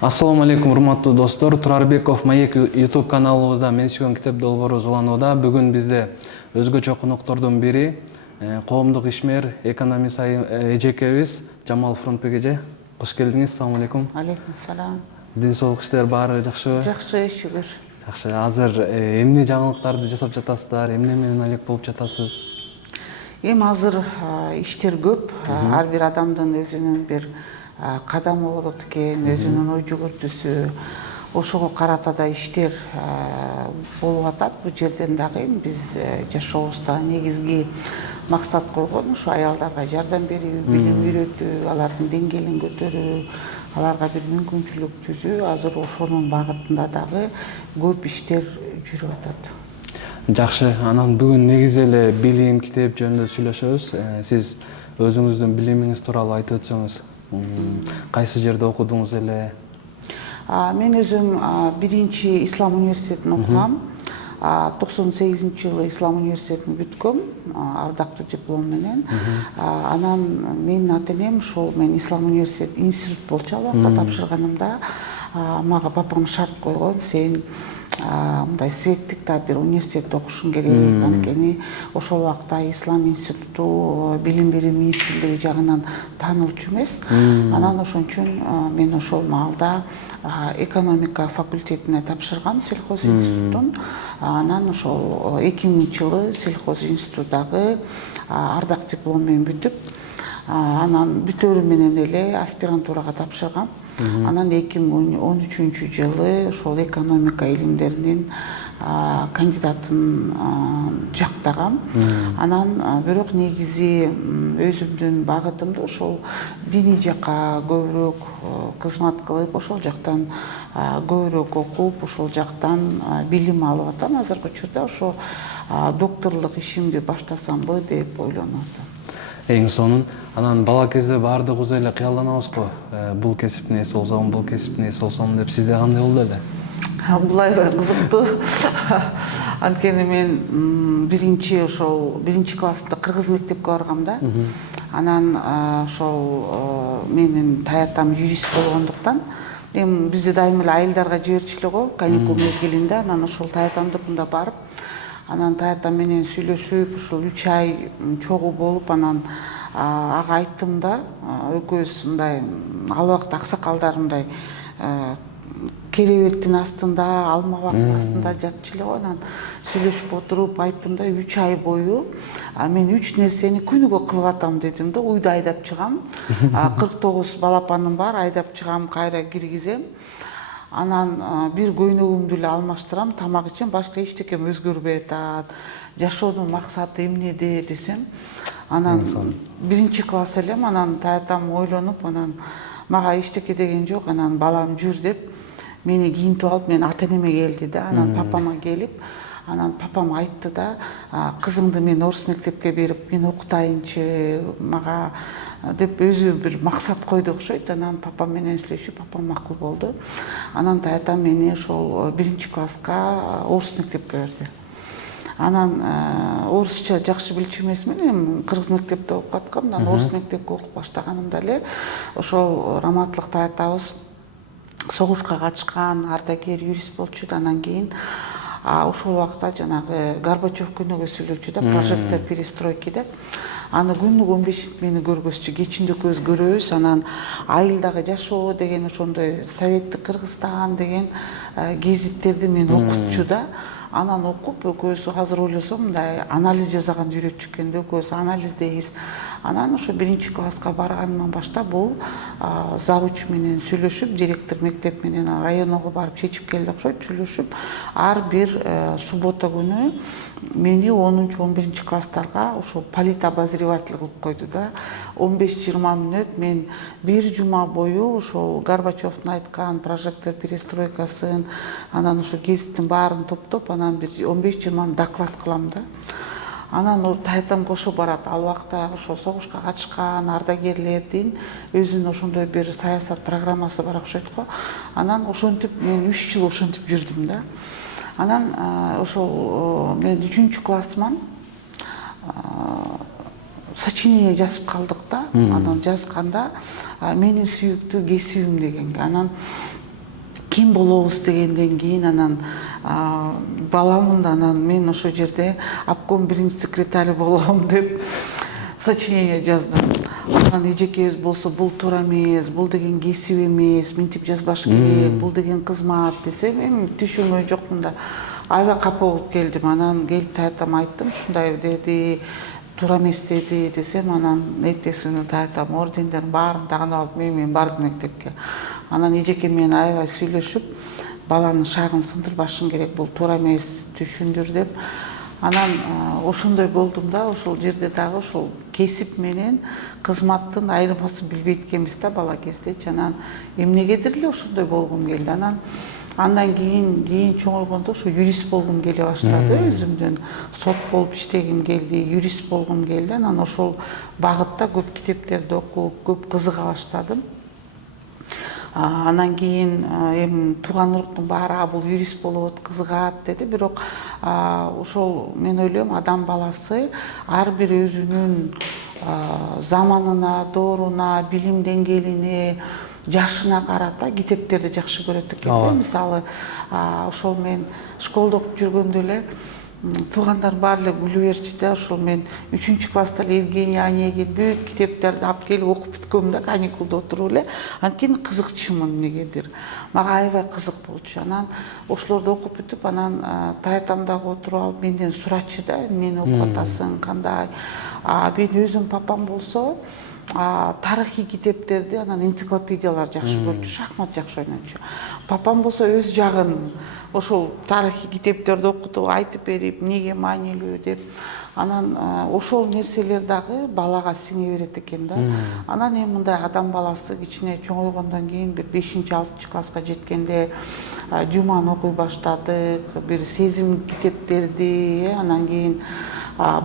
Ассаламу алейкум, урматтуу достор. Турарбеков Маек YouTube каналыбызда мен сүйгөн китеп долбоору уланууда. Бүгүн бизде өзгөчө коноктордун бири коомдук ишмер, экономист эжекебиз Жамал Фронтбек эже. Кош келдиңиз. Ассаламу алейкум. Алейкум салам. Ден соолук иштер баары жакшыбы? Жакшы, шүгүр. Жакшы. Азыр эмне жаңылыктарды жасап жатасыздар? Эмне менен алек болуп жатасыз? Эми азыр иштер көп. Ар бир адамдын өзүнүн бир кадамы болот экен, өзүнүн ой жүгүртүүсү. Ошого карата да иштер болуп атат. Бул жерден дагы биз жашообузда негизги максат койгон ушу аялдарга жардам берүү, билим үйрөтүү, алардын деңгээлин көтөрүү, аларга бир мүмкүнчүлүк түзүү. Азыр ошонун багытында дагы көп иштер жүрүп атат. Жакшы. Анан бүгүн негизи эле билим, китеп жөнүндө сүйлөшөбүз. Сиз өзүңүздүн билимиңиз тууралуу айтып өтсөңүз. Кайсы жерде окудуңуз эле? Мен өзүм биринчи Ислам университетин окугам. 98-жылы Ислам университетин бүткөм, ардактуу диплом менен. Анан менин ата-энем ушул мен Ислам университет институт болчу ал убакта тапшырганымда мага папам шарт койгон: сен мындай светтик да бир университетте окушуң керек. Анткени ошол убакта Ислам институту билим берүү министрлиги жагынан таанылчу эмес. Анан ошон үчүн мен ошол маалда экономика факультетине тапшыргам, сельхоз институтун. Анан ошол 2000-жылы сельхоз институттагы ардак диплом менен бүтүп, анан бүтөөрү менен эле аспирантурага тапшыргам. Анан 2013-жылы ошол экономика илимдеринин кандидатын жактагам. Анан бирок негизи өзүмдүн багытымды ошол диний жакка көбүрөөк кызмат кылып, ошол жактан көбүрөөк окуп, ошол жактан билим алып атам. Азыркы учурда ошо докторлук ишимди баштасамбы деп ойлонуп атам. Эң сонун. Анан бала кезде баардыгыбыз эле кыялданабыз го. Бул кесиптин ээси болсом, бул кесиптин ээси болсом деп. Сизде кандай болду эле? Бул аябай кызыктуу. Анткени мен биринчи класста кыргыз мектепке баргам да. Анан ошол менин таятам юрист болгондуктан эми бизде дайыма эле айылдарга жиберчү эле го каникул мезгилинде. Анан ошол таятамдыкында барып, анан таятам менен сүйлөшүп, ушул 3 ай чогуу болуп, анан ага айттым да, экөөбүз мындай ал убакта аксакалдар мындай керебеттин астында, алма бактын астында жатчу эле го. Анан сүйлөшүп отуруп айттым да, 3 ай бою мен 3 нерсени күнүгө кылып атам дедим да. Уйду айдап чыгам, 49 балапаным бар, айдап чыгам, кайра киргизем. Анан бир көйнөгүмдү эле алмаштырам, тамак ичем, башка эчтекем өзгөрбөй атат. Жашоонун максаты эмнеде десем, анан биринчи класс элем. Анан таятам ойлонуп, анан мага эчтеке деген жок. Анан балам жүр деп мени кийинтип алып, мен ата-энеме келди да. Анан папама келип, анан папам айтты да, кызыңды мен орус мектепке берип, мен окутайынчы мага деп өзү бир максат койду окшойт. Анан папам менен сүйлөшүп, папам макул болду. Анан таятам мени ошол биринчи класска орус мектепке берди. Анан орусча жакшы билчү эмесмин, эми кыргыз мектепте окуп аткам. Анан орус мектепке окуп баштаганымда эле ошол раматтылык таятабыз согушка катышкан ардагер юрист болчу. Анан кийин ошол убакта жанагы Горбачев күнүгө сүйлөчү да, прожектор перестройки деп. Аны күнүгө 15 мени көргөзчү, кечинде көз көрөбүз. Анан айылдагы жашоо деген ошондой Советтик Кыргызстан деген гезиттерди мен окутчу да. Анан окуп, экөөбүз азыр ойлосом мындай анализ жасаганды үйрөтчү экен да, экөөбүз анализдейбиз. Анан ошо биринчи класска барганымдан баштап бул завуч менен сүйлөшүп, директор мектеп менен районго барып чечип келди окшойт, сүйлөшүп, ар бир суббота күнү мени 10-11 класстарга ошо политобозреватель кылып койду да. 15-20 мүнөт мен бир жума бою ошол Горбачевдун айткан прожектор перестройкасын, анан ошо гезиттин баарын топтоп, анан бир 15-20 доклад кылам да. Анан таятам кошо барат. Ал убакта ошо согушка катышкан ардагерлердин өзүнүн ошондой бир саясат программасы бар окшойт го. Анан ошентип мен 3 жыл ошентип жүрдүм да. Анан ошол мен 3-классман. сочинение жазып калдык да. Анан жазганда менин сүйүктүү кесибим деген. Анан ким болобуз дегенден кийин анан баламын да, анан мен ошол жерде обком биринчи секретарь болом деп сочинение жаздым. Анан эжекебиз болсо бул туура эмес, бул деген кесип эмес, мынтип жазбаш керек, бул деген кызмат десе, мен түшүнгөн жокмун да. Аябай капа болуп келдим. Анан келип таятам айттым, ушундай деди, туура эмес деди десем, анан эртеси күнү таятам ордендердин баарын тагынып алып менен бардым мектепке. Анан эжекем менен аябай сүйлөшүп, баланын шагын сындырбашың керек, бул туура эмес, түшүндүр деп. Анан ошондой болдум да, ошол жерде дагы ошол кесип менен кызматтын айырмасын билбейт экенбиз да бала кездечи. Анан эмнегедир эле ошондой болгум келди. Андан кийин чоңойгондо ошо юрист болгум келе баштады. Өзүмдөн сот болуп иштегим келди, юрист болгум келди. Анан ошол багытта көп китептерди окуп, көп кызыга баштадым. Анан кийин эми тууган уруктун баары бул юрист болот, кызыгат деди. Бирок ошол мен ойлойм, адам баласы ар бир өзүнүн заманына, дооруна, билим деңгээлине, жашына карата китептерди жакшы көрөт экен да. Мисалы, ошол мен школдо окуп жүргөндө эле туугандар баары эле күлүп берчү да. Ошол мен 3-класста эле Евгений Онегин бүт китептерди алып келип окуп бүткөм да, каникулда отуруп эле. Анткени кызыкчумун эмнегедир. Мага аябай кызык болчу. Анан ошолорду окуп бүтүп, анан таятам дагы отуруп алып менден сурачы да, эмнени окуп атасың, кандай. Мен өзүм папам болсо тарыхый китептерди, анан энциклопедиялар жакшы көрчү, шахмат жакшы ойночу. Папам болсо өз жагын ошол тарыхый китептерди окутуп, айтып берип, эмнеге маанилүү деп. Анан ошол нерселер дагы балага сиңе берет экен да. Анан эми мындай адам баласы кичине чоңойгондон кийин бир 5-6 класска жеткенде Дюманы окуй баштадык, бир сезим китептерди, анан кийин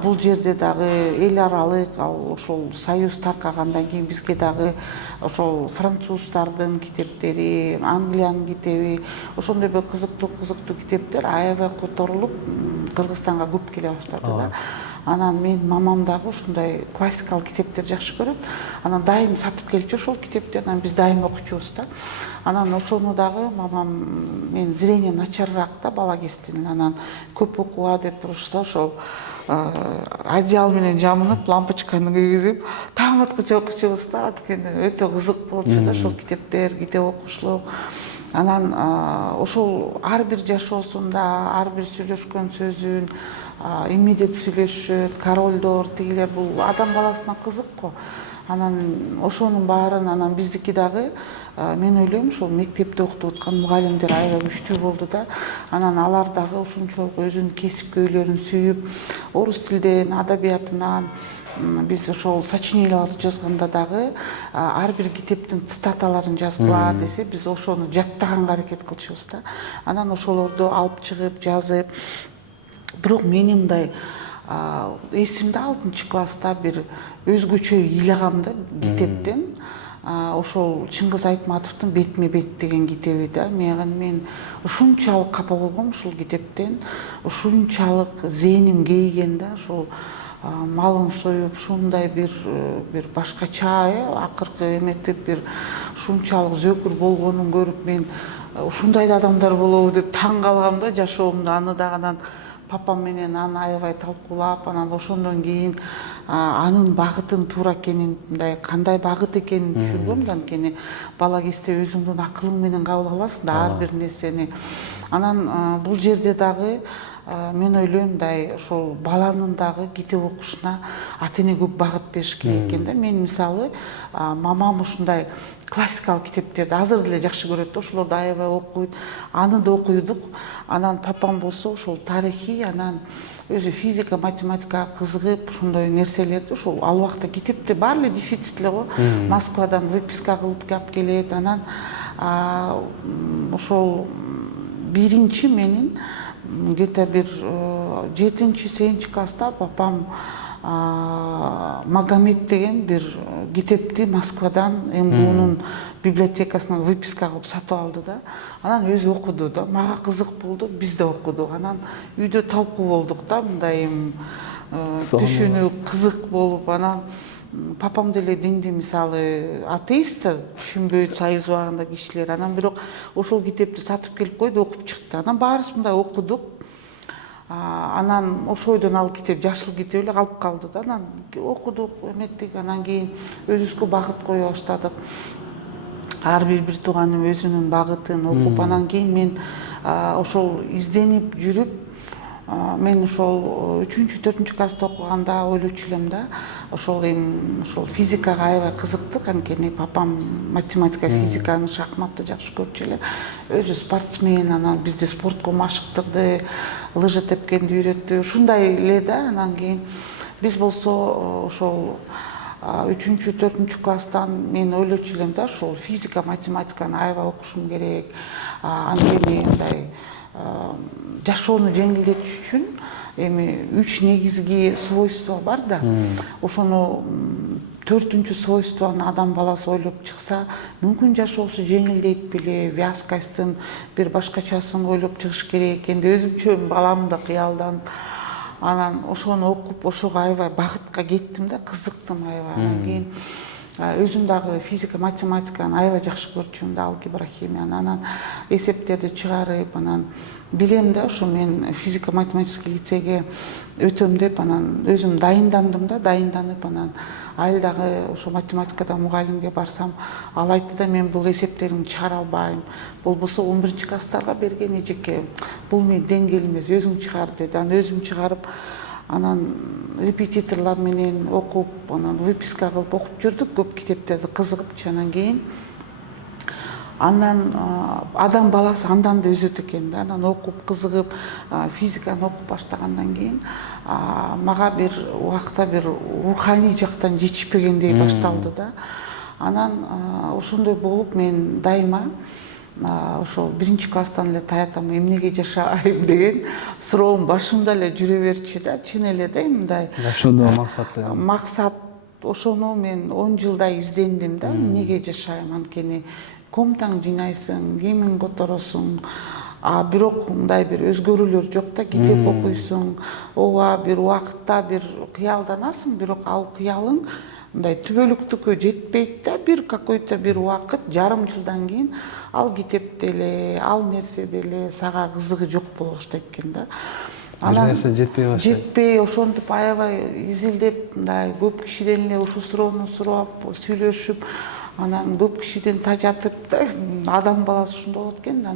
бул жерде дагы эл аралык ошол союз таркагандан кийин бизге дагы ошол француздардын китептери, Англиянын китеби, ошондой бир кызыктуу китептер аябай которулуп Кыргызстанга көп келе баштады да. Анан мен мамам дагы ошондой классикалык китептерди жакшы көрөт. Анан дайым сатып келчү ошол китептерди, анан биз дайым окучубуз да. Анан ошону дагы мамам, мен зрением начарыраак да бала кезинен, анан көп окуга деп урушса, ошол одеял менен жамынып, лампочканы күйгүзүп, таң аткыча окучубуз да. Анткени өтө кызык болчу да ошол китептер, китеп окушлук. Анан ошол ар бир жашоосунда, ар бир сүйлөшкөн сөзүн эмне деп сүйлөшөт, королдор, тигилер, бул адам баласына кызык го. Анан ошонун баарын, анан биздики дагы мен ойлойм, ошол мектепте окутуп аткан мугалимдер аябай күчтүү болду да. Анан алар дагы ошончолук өзүнүн кесипкөйлөрүн сүйүп, орус тилден, адабиятынан биз ошол сочиненияларды жазганда дагы ар бир китептин цитаталарын жазгыла десе, биз ошону жаттаганга аракет кылчубуз да. Анан ошолорду алып чыгып, жазып. Бирок мени мындай эсимде 6-класста бир өзгөчө ыйлагам да китептен. Ошол Чыңгыз Айтматовдун Бетме бет деген китеби да. Мен ушунчалык капа болгом ушул китептен. Ушунчалык зээним кейген да, ошол малын союп, ушундай бир башкача, акыркы эметип, бир ушунчалык зөкүр болгонун көрүп, мен ушундай да адамдар болобу деп таң калгам да жашоомдо. Аны дагы анан папам менен аны аябай талкуулап, анан ошондон кийин анын багытын туура экенин, мындай кандай багыт экенин түшүнгөм да. Анткени бала кезде өзүңдүн акылың менен кабыл аласың да ар бир нерсени. Анан бул жерде дагы мен ойлойм, мындай ошол баланын дагы китеп окушуна ата эне көп багыт бериш керек экен да. Мен мисалы мамам ушундай классикалык китептерди азыр деле жакшы көрөт да, ошолорду аябай окуйт, аны да окуйдук. Анан папам болсо ошол тарыхый, анан өзү физика, математикага кызыгып, ошондой нерселерди, ошол ал убакта китепте баары эле дефицит эле го. Москвадан выписка кылып алып келет. Анан ошол биринчи менин где-то бир 7-8 класста папам Магомед деген бир китепти Москвадан МГУнун библиотекасынан выписка кылып сатып алды да. Анан өзү окуду да. Мага кызык болду, биз да окудук. Анан үйдө талкуу болдук да, мындай түшүнүү кызык болуп, анан папам деле динди мисалы атеист да, түшүнбөйт союз убагында кишилер. Анан бирок ошол китепти сатып келип койду, окуп чыкты. Анан баарыбыз мындай окудук. Анан ошол ойдон ал китеп жашыл китеп эле калып калды да. Анан окудук, эметтик, анан кийин өзүбүзгө багыт кое баштадык. Ар бир тууганым өзүнүн багытын окуп, анан кийин мен ошол изденип жүрүп, мен ошол 3-4 класста окуганда ойлочу элем да, ошол физикага аябай кызыктык, анткени папам математика, физиканы, шахматты жакшы көрчү эле. Өзү спортсмен, анан бизди спортко машыктырды, лыжа тепкенди үйрөттү, ушундай эле да. Анан кийин биз болсо ошол 3-4 класстан мен ойлочу элем да, ошол физика, математиканы аябай окушум керек. Анткени мындай жашоону жеңилдетиш үчүн эми 3 негизги свойство бар да. Ошону 4-чү свойствону адам баласы ойлоп чыкса, мүмкүн жашоосу жеңилдейт беле, вязкостун бир башкачасын ойлоп чыгыш керек экен деп өзүмчө баламда кыялданып, анан ошону окуп, ошого аябай багытка кеттим да, кызыктым аябай. Анан кийин өзүм дагы физика, математиканы аябай жакшы көрчүмүн да, алгебра, химияны. Анан эсептерди чыгарып, анан билем да, ошо мен физика математический лицейге өтөм деп, анан өзүм дайындандым да, дайынданып, анан айылдагы ошо математикадан мугалимге барсам, ал айтты да, мен бул эсептеримди чыгара албайм. Болбосо 11-класстарга берген эжеке, бул менин деңгээлим эмес, өзүң чыгар деди. Анан өзүм чыгарып, анан репетиторлор менен окуп, анан выписка кылып окуп жүрдүк көп китептерди, кызыгыпчы. Анан кийин адам баласы андан да өзөт экен да. Анан окуп, кызыгып, физиканы окуп баштагандан кийин мага бир убакта бир руханий жактан жетишпегендей башталды да. Анан ошондой болуп мен дайыма ошол 1-класстан эле таятам, эмнеге жашайм деген суроом башымда эле жүрө берчү да, чын эле да, мындай жашоодо максаты. Максат ошону мен 10 жылдай издендим да, эмнеге жашайм, анткени комтаң жыйнайсың, кийимиң которосуң, бирок мындай бир өзгөрүүлөр жок да, китеп окуйсуң, ооба бир убакытта бир кыялданасың, бирок ал кыялың мындай түбөлүктүккө жетпейт да, бир какой-то бир убакыт, жарым жылдан кийин ал китеп деле, ал нерсе деле сага кызыгы жок боло баштайт экен да. Бир нерсе жетпей баштайт. Жетпей, ошентип аябай изилдеп, мындай көп кишиден эле ушул суроону сурап, сүйлөшүп, анан көп кишиден тажатып да, адам баласы ушундай болот экен.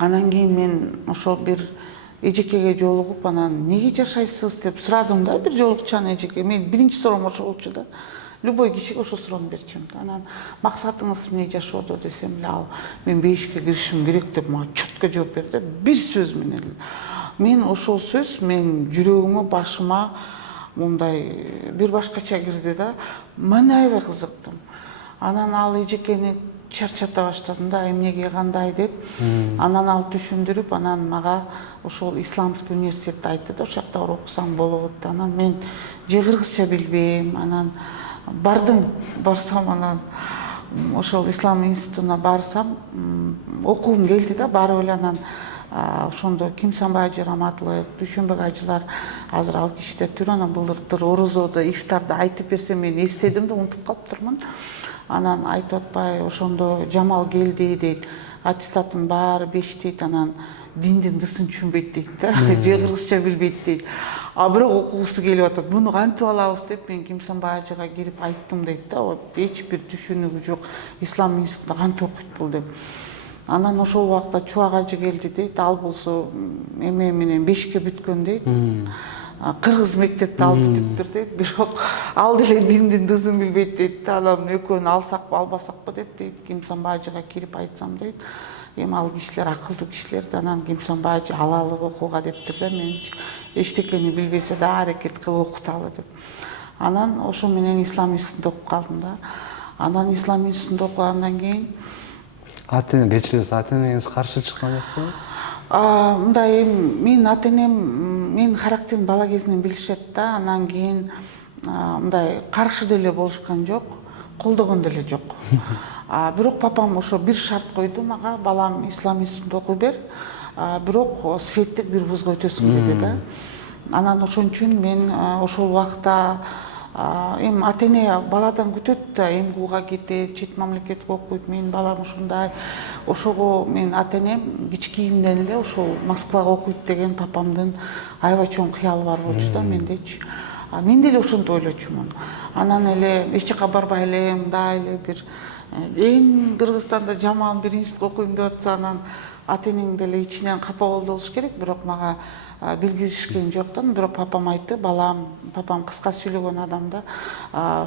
Анан кийин мен ошол бир эжекеге жолугуп, анан неге жашайсыз деп сурадым да, бир жолукчан эжеке. Мен биринчи суроом ошол болчу да. Любой кишиге ошол суроону берчүмүн. Анан максатыңыз эмне жашоодо десем эле, ал мен бейишке киришим керек деп мага четко жооп берди. Бир сөз менен. Мен ошол сөз мен жүрөгүмө, башыма мындай бир башкача кирди да. Мен аябай кызыктым. Анан ал эжекени чарчата баштадым да, эмнеге, кандай деп. Анан ал түшүндүрүп, анан мага ошол Исламский университетти айтты да, ошол жакта окусаң болот. Анан мен же кыргызча билбейм, анан барсам, анан ошол Ислам институтуна барсам, окугум келди да, барып эле. Анан ошондо Кимсанбай ажы раматылык, Дүйшөнбек ажылар азыр ал кишидер түр, анан былтыр орозодо, ифтарда айтып берсем мен эстедим да, унутуп калыптырмын. Анан айтып атпай, ошондо Жамал келди дейт, аттестаттын баары 5 дейт, анан диндин дысын түшүнбөйт дейт да, же кыргызча билбейт дейт. Бирок окугусу келип атат. Муну кантип алабыз деп мен Кимсанбай ажыга кирип айттым дейт да, эч бир түшүнүгү жок, Ислам институтунда кантип окуйт бул деп. Анан ошол убакта Чубак ажы келди дейт, ал болсо эме менен 5ке бүткөн дейт. Кыргыз мектепти алып бүтүптүр дейт, бирок ал деле диндин дызын билбейт дейт. Анан экөөнү алсакпы, албасакпы деп дейт, Кимсанбай ажыга кирип айтсам дейт. Эми ал кишилер акылдуу кишилер да, анан Кимсанбай ажы алалы окууга дептир да, менчи эчтекени билбесе да аракет кылып окуталы деп. Анан ошо менен Ислам институтунда окуп калдым да. Анан Ислам институтунда окугандан кийин кечиресиз, ата-энеңиз каршы чыккан жокпу? Мындай, менин ата-энем менин характеримди бала кезинен билишет да, анан кийин мындай каршы деле болушкан жок, колдогон деле жок. Бирок папам ошо бир шарт койду мага, балам Ислам институтунда окуй бер, бирок светтик бир вузга өтөсүң деди да. Анан ошон үчүн мен ошол убакта эми ата эне баладан күтөт да, МГУга кетет, чет мамлекетке окуйт, менин балам ушундай. Ошого мен ата энем кичинекейимден эле ошол Москвага окуйт деген папамдын аябай чоң кыялы бар болчу да мендечи. Мен деле ошентип ойлочумун. Анан эле эч жака барбай эле мындай эле бир эң Кыргызстанда жаман бир институтка окуйм деп атса, анан ата энең деле ичинен капа болду болуш керек, бирок мага билгизишкен жоктон. Бирок папам айтты, балам, папам кыска сүйлөгөн адам да,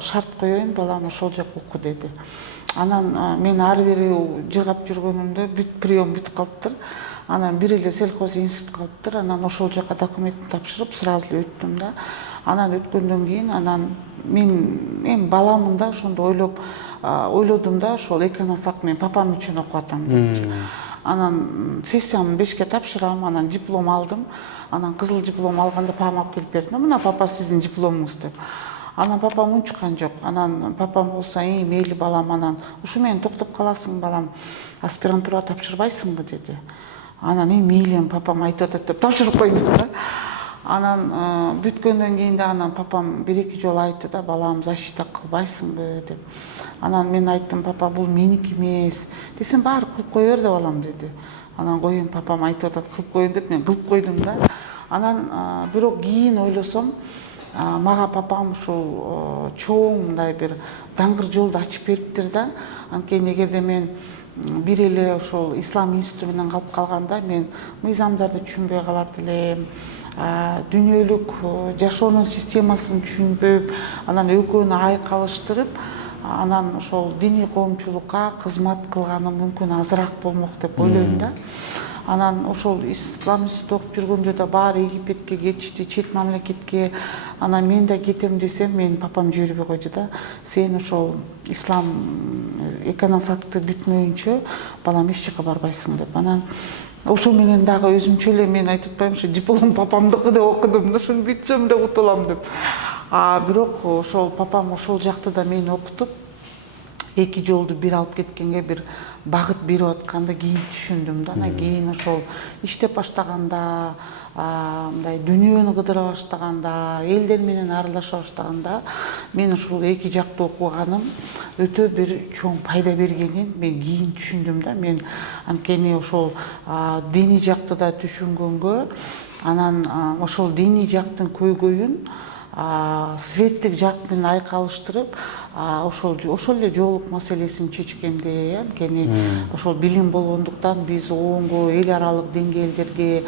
шарт коеюн, балам ошол жака оку деди. Анан мен ары бери жыргап жүргөнүмдө прием бүтүп калыптыр. Анан бир эле сельхоз институт калыптыр. Анан ошол жака документти тапшырып сразу эле өттүм да. Анан өткөндөн кийин анан мен эми баламын да, ошондо ойлодум да, ошол экономфак мен папам үчүн окуп атам депчи. Анан сессиямды 5ке тапшырам, анан диплом алдым. Анан кызыл диплом алганда папам алып келип берди. Мына папа сиздин дипломуңуз деп. Анан папам унчуккан жок. Анан папам болсо, мейли балам, анан ушу менен токтоп каласың балам, аспирантурага тапшырбайсыңбы деди. Анан мейли папам айтып атат деп тапшырып койдум да. Анан бүткөндөн кийин да анан папам 1-2 жолу айтты да, балам, защита кылбайсыңбы деп. Анан мен айттым, папа, бул меники эмес. Десем, баары кылып кое бер деп балам деди. Анан коеюн, папам айтып атат кылып коеюн деп мен кылып койдум да. Анан бирок кийин ойлосом, мага папам ушул чоң мындай бир даңгыр жолду ачып бериптир да. Анткени эгерде мен бир эле ошол ислам институту менен калып калганда, мен мыйзамдарды түшүнбөй калат элем, дүйнөлүк жашоонун системасын түшүнбөп, анан экөөнү айкалыштырып, анан ошол диний коомчулукка кызмат кылганым мүмкүн азыраак болмок деп ойлойм да. Анан ошол ислам институту окуп жүргөндө да баары Египетке кетишти, чет мамлекетке. Анан мен да кетем десем, менин папам жибербей койду да. Сен ошол ислам экономфакты бүтмөйүнчө балам эч жака барбайсың деп. Анан ошол менен дагы өзүмчө эле мен айтып атпаймынбы, ушу диплом папамдыкы деп окудум да, ушуну бүтсөм да утулам деп. Бирок ошол папам ошол жакты да мени окутуп, 2 жолду бир алып кеткенге бир багыт берип атканда кийин түшүндүм да. Анан кийин ошол иштеп баштаганда, мындай дүйнөнү кыдыра баштаганда, элдер менен аралаша баштаганда, мен ушул 2 жакты окуганым өтө бир чоң пайда бергенин мен кийин түшүндүм да. Мен анткени ошол диний жакты да түшүнгөнгө, анан ошол диний жактын көйгөйүн светтик жак менен айкалыштырып, ошол эле жоолук маселесин чечкенде, анткени ошол билим болгондуктан биз оңго эл аралык деңгээлдерге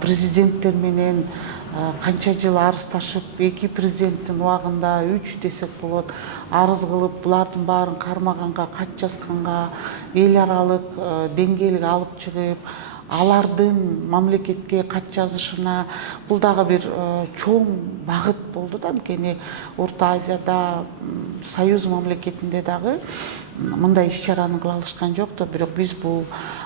президенттер менен канча жыл арыздашып, 2 президенттин убагында 3 десек болот, арыз кылып, булардын баарын кармаганга, кат жазганга, эл аралык деңгээлге алып чыгып, алардын мамлекетке кат жазышына, бул дагы бир чоң багыт болду да. Анткени Орто Азияда, Союз мамлекетинде дагы мындай иш-чараны кыла алышкан жок да. Бирок биз бул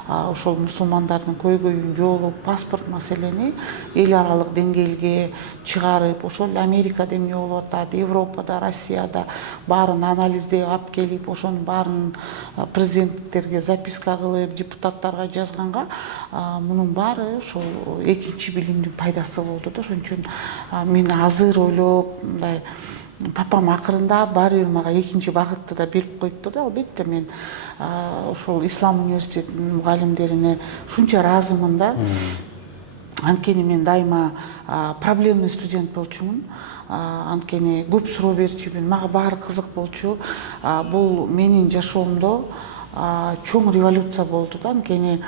ошол мусулмандардын көйгөйүн жоолуп, паспорт маселени эл аралык деңгээлге чыгарып, ошол Америкада эмне болуп атат, Европада, Россияда баарын анализдеп алып келип, ошонун баарын президенттерге записка кылып, депутаттарга жазганга, мунун баары ошол экинчи билимдин пайдасы болду да. Ошон үчүн мен азыр ойлоп, мындай папам акырында баары бир мага экинчи багытты да берип коюптур да. Албетте мен ошол ислам университетинин мугалимдерине шунча ыраазымын да. Анткени мен дайыма проблемный студент болчумун. Анткени көп суроо берчүмүн, мага баары кызык болчу. Бул менин жашоомдо чоң революция болду да. Анткени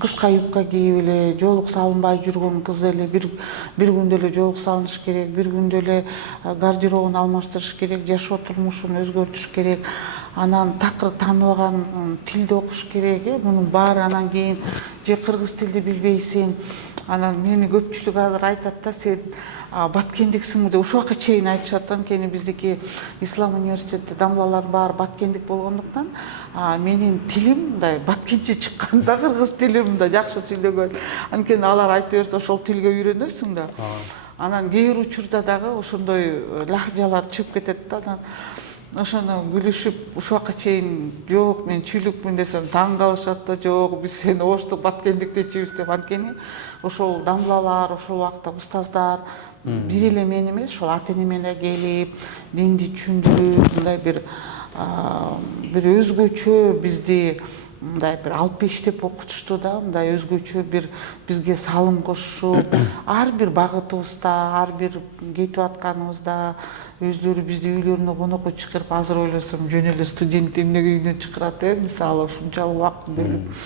кыска юбка кийип эле, жоолук салынбай жүргөн кыз эле бир күндө эле жоолук салыныш керек, бир күндө эле гардеробун алмаштырыш керек, жашоо турмушун өзгөртүш керек, анан такыр тааныбаган тилди окуш керек. Мунун баары анан кийин же кыргыз тилди билбейсиң. Анан мени көпчүлүк азыр айтат да, сен баткендиксиңби деп. Ушуга чейин айтышат, анткени биздики ислам университетте дамлалар баары баткендик болгондуктан, менин тилим мындай баткенче чыккан да, кыргыз тилим мындай жакшы сүйлөгөн. Анткени алар айта берсе ошол тилге үйрөнөсүң да. Анан кээ бир учурда дагы ошондой лахжалар чыгып кетет да. ошону күлүшүп ушуга чейин жок мен чүйлүкмүн десем таң калышат да, жок биз сени оштук баткендиктечүбүз деп. Анткени ошол дамлалар, ошол убакта устаздар бир эле мен эмес, ошол ата эне менен келип динди түшүндүрүп, мындай бир өзгөчө бизди мындай бир алып иштеп окутушту да, мындай өзгөчө бир бизге салым кошушуп, ар бир багытыбызда, ар бир кетип атканыбызда өздөрү бизди үйлөрүнө конокко чакырып, азыр ойлосом жөн эле студент эмнеге үйүнөн чакырат, мисалы ушунчалык убакыт бөлүп.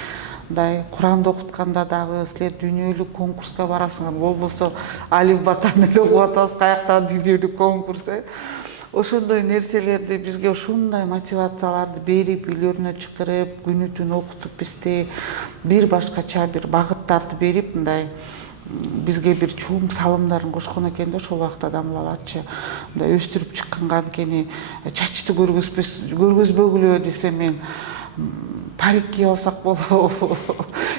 Мындай Куранды окутканда дагы силер дүйнөлүк конкурска барасыңар, болбосо алиф батан эле окуп атабыз, каякта дүйнөлүк конкурс. Ошондой нерселерди бизге ушундай мотивацияларды берип, үйлөрүнө чакырып, күнү түнү окутуп бизди бир башкача бир багыттарды берип, мындай бизге бир чоң салымдарын кошкон экен да. Ошол убакта дамлаларчы мындай өстүрүп чыкканга, анткени чачты көргөзбөгүлө десем мен парик кийип алсак болобу,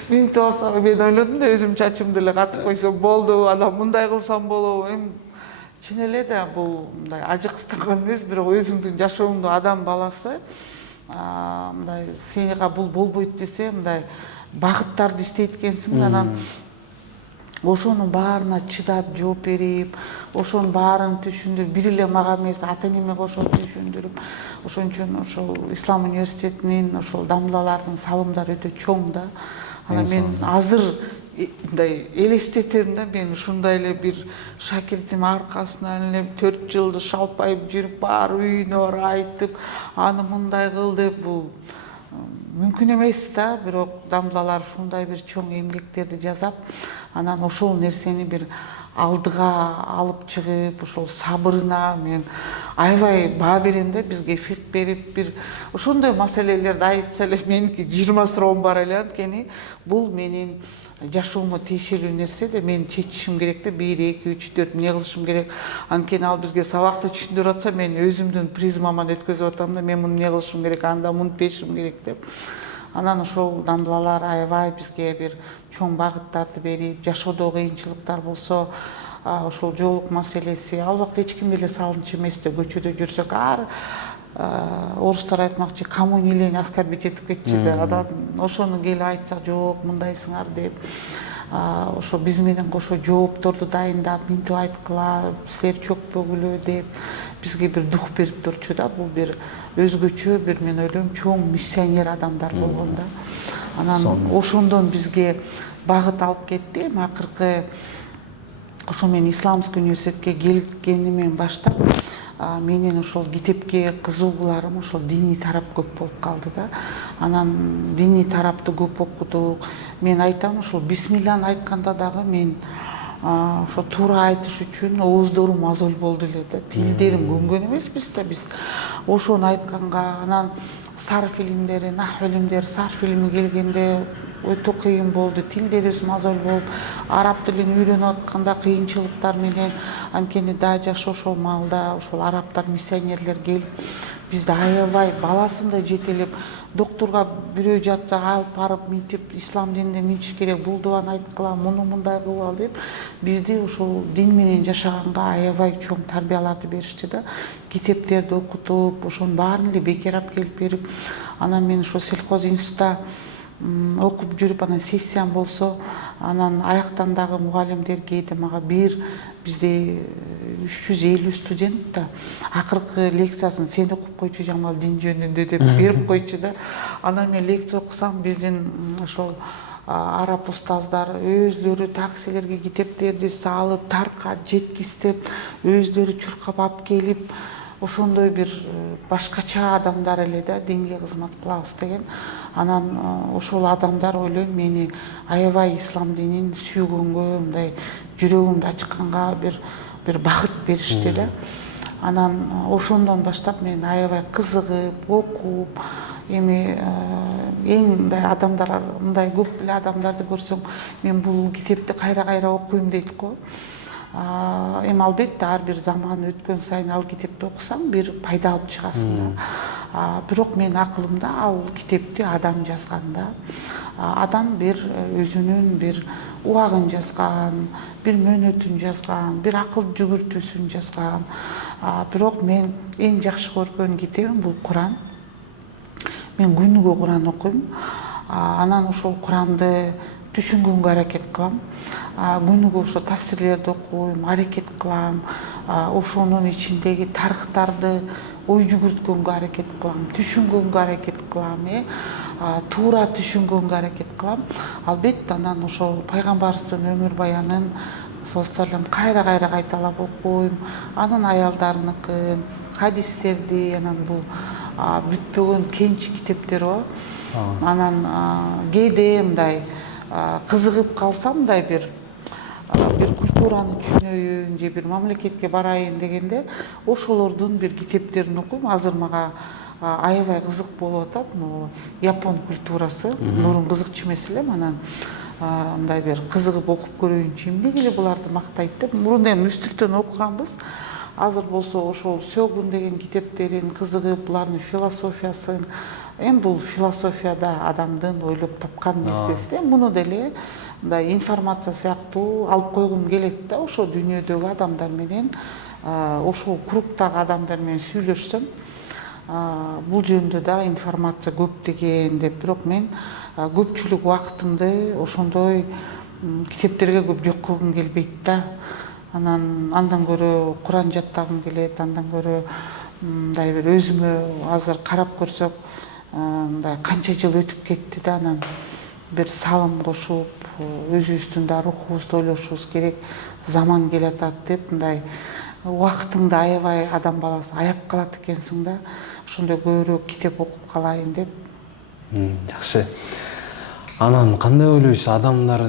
минтип алсак, мен ойлодум да өзүм чачымды эле катып койсом болду, анан мындай кылсам болобу. Эми чын эле да бул мындай ажыкыстанган эмес, бирок өзүңдүн жашооңдо адам баласы мындай сенга бул болбойт десе, мындай багыттарды издейт экенсиң. Анан ошонун баарына чыдап жооп берип, ошонун баарын түшүндүрүп, бир эле мага эмес, ата энеме кошо түшүндүрүп, ошон үчүн ошол Ислам университетинин ошол дамлалардын салымдары өтө чоң да. Анан мен азыр мындай элестетем да, мен ушундай эле бир шакиртим аркасынан эле 4 жылды шалпайып жүрүп, баары үйүнө барып айтып, аны мындай кыл деп, бул мүмкүн эмес да. Бирок дамлалар ушундай бир чоң эмгектерди жасап, анан ошол нерсени бир алдыга алып чыгып, ошол сабырына мен аябай баа берем да. Бизге фик берип, бир ошондой маселелерди айтса эле меники 20 суроом бар эле, анткени бул менин жашоомо тиешелүү нерсе да. Мен чечишим керек да, 1, 2, 3, 4 эмне кылышым керек. Анткени ал бизге сабакты түшүндүрүп атса, мен өзүмдүн призмаман өткөзүп атам да, мен муну эмне кылышым керек, анда мынтпешим керек деп. Анан ошол дамлалар аябай бизге бир чоң багыттарды берип, жашоодо кыйынчылыктар болсо, ошол жоолук маселеси, ал убакта эч ким деле салымчы эмес да. Көчөдө жүрсөк, орустар айтмакчы, кому не лень, оскорбить этип кетчү да. Анан ошону келип айтсак, жок мындайсыңар деп, ошо биз менен кошо жоопторду дайындап, минтип айткыла, силер чөкпөгүлө деп бизге бир дух берип турчу да. Бул бир өзгөчө бир, мен ойлойм, чоң миссионер адамдар болгон да. Анан ошондон бизге багыт алып кетти. Акыркы ошо мен Исламский университетке келгенимен баштап менин ошол китепке кызыгууларым ошол диний тарап көп болуп калды да. Анан диний тарапты көп окудук. Мен айтам, ошол бисмилланы айтканда дагы мен ошо туура айтыш үчүн ооздорум мозоль болду эле да. Тилдерин көнгөн эмеспиз да биз ошону айтканга. Анан сарф илимдери, нахв илимдери, сарф илими келгенде өтө кыйын болду. Тилдерибиз мозоль болуп, араб тилин үйрөнүп атканда кыйынчылыктар менен, анткени да жаш ошол маалда ошол арабтар, миссионерлер келип бизди аябай баласындай жетелеп, доктурга бирөө жатса алып барып минтип, ислам динине минтиш керек, бул дуаны айткыла, муну мындай кылып ал деп бизди ошол дин менен жашаганга аябай чоң тарбияларды беришти да. Китептерди окутуп, ошонун баарын эле бекерап келип берип, анан мен ошо сельхоз институтта окуп жүрүп, анан сессиям болсо, анан аяктан дагы мугалимдер кээде мага бизде 350 студент да, акыркы лекциясын сен окуп койчу Жамал дин жөнүндө деп берип койчу да. Анан мен лекция окусам, биздин ошол араб устаздар өздөрү таксилерге китептерди салып, таркат жеткизип, өздөрү чуркап алып келип, ошондой бир башкача адамдар эле да, динге кызмат кылабыз деген. Анан ошол адамдар, ойлойм, мени аябай ислам динин сүйгөнгө, мындай жүрөгүмдү ачканга бир багыт беришти да. Анан ошондон баштап мен аябай кызыгып, окуп, эми эң мындай адамдар, мындай көп эле адамдарды көрсөм, мен бул китепти кайра окуйм дейт го. Эми албетте ар бир заман өткөн сайын ал китепти окусаң, бир пайда алып чыгасың да. Бирок менин акылымда ал китепти адам жазган да. Адам бир өзүнүн бир убагын жазган, бир мөөнөтүн жазган, бир акыл жүгүртүүсүн жазган. Бирок мен эң жакшы көргөн китебим бул Куран. Мен күнүгө Куран окуйм. Анан ошол Куранды түшүнгөнгө аракет кылам. Күнүгө ошо тафсирлерди окуйм, аракет кылам. Ошонун ичиндеги тарыхтарды ой жүгүрткөнгө аракет кылам, түшүнгөнгө аракет кылам, туура түшүнгөнгө аракет кылам. Албетте анан ошол пайгамбарыбыздын өмүр баянын саллаллаху кайра кайталап окуйм. Анын аялдарыныкын, хадистерди, анан бул бүтпөгөн кенч китептер бар. Анан кээде мындай кызыгып калсам мындай бир культураны түшүнөйүн же бир мамлекетке барайын дегенде ошолордун бир китептерин окуйм. Азыр мага аябай кызык болуп атат могу Япон культурасы. Мурун кызыкчу эмес элем, анан мындай бир кызыгып окуп көрөйүнчү, эмнеге эле буларды мактайт деп. Мурун эми үстүртөн окуганбыз. Азыр болсо ошол Сёгун деген китептерин кызыгып, булардын философиясын, эми бул философия да адамдын ойлоп тапкан нерсеси да. Муну деле мындай информация сыяктуу алып койгум келет да, ошо дүйнөдөгү адамдар менен, ошол кругтагы адамдар менен сүйлөшсөм, бул жөнүндө дагы информация көп деген деп. Бирок мен көпчүлүк убактымды ошондой китептерге көп жок кылгым келбейт да. Андан көрө Куран жаттагым келет, андан көрө мындай бир өзүмө азыр карап көрсөк, мындай канча жыл өтүп кетти да, анан бир салым кошуп, өзүбүздүн да рухубузду ойлошубуз керек, заман келатат деп, мындай убактыңды аябай адам баласы аяп калат экенсиң да. Ошондой көбүрөөк китеп окуп калайын деп. Жакшы. Анан кандай ойлойсуз? Адамдар,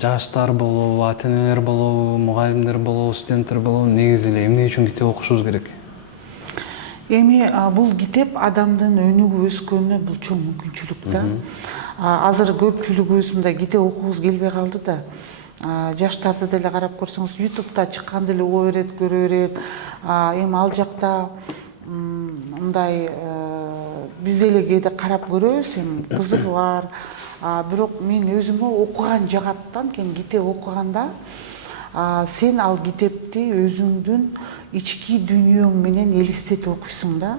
жаштар болобу, ата-энелер болобу, мугалимдер болобу, студенттер болобу, негизи эле эмне үчүн китеп окушубуз керек? Эми бул китеп адамдын өнүгүп өскөнүнө бул чоң мүмкүнчүлүк да. Азыр көпчүлүгүбүз мындай китеп окугубуз келбей калды да. Жаштарды деле карап көрсөңүз, YouTube'да чыкканды эле уга берет, көрө берет. Эми ал жакта мындай биз деле кээде карап көрөбүз, эми кызыгы бар. Бирок мен өзүмө окуган жагаттан кийин китеп окуганда сен ал китепти өзүңдүн ички дүйнөң менен элестетип окуйсуң да.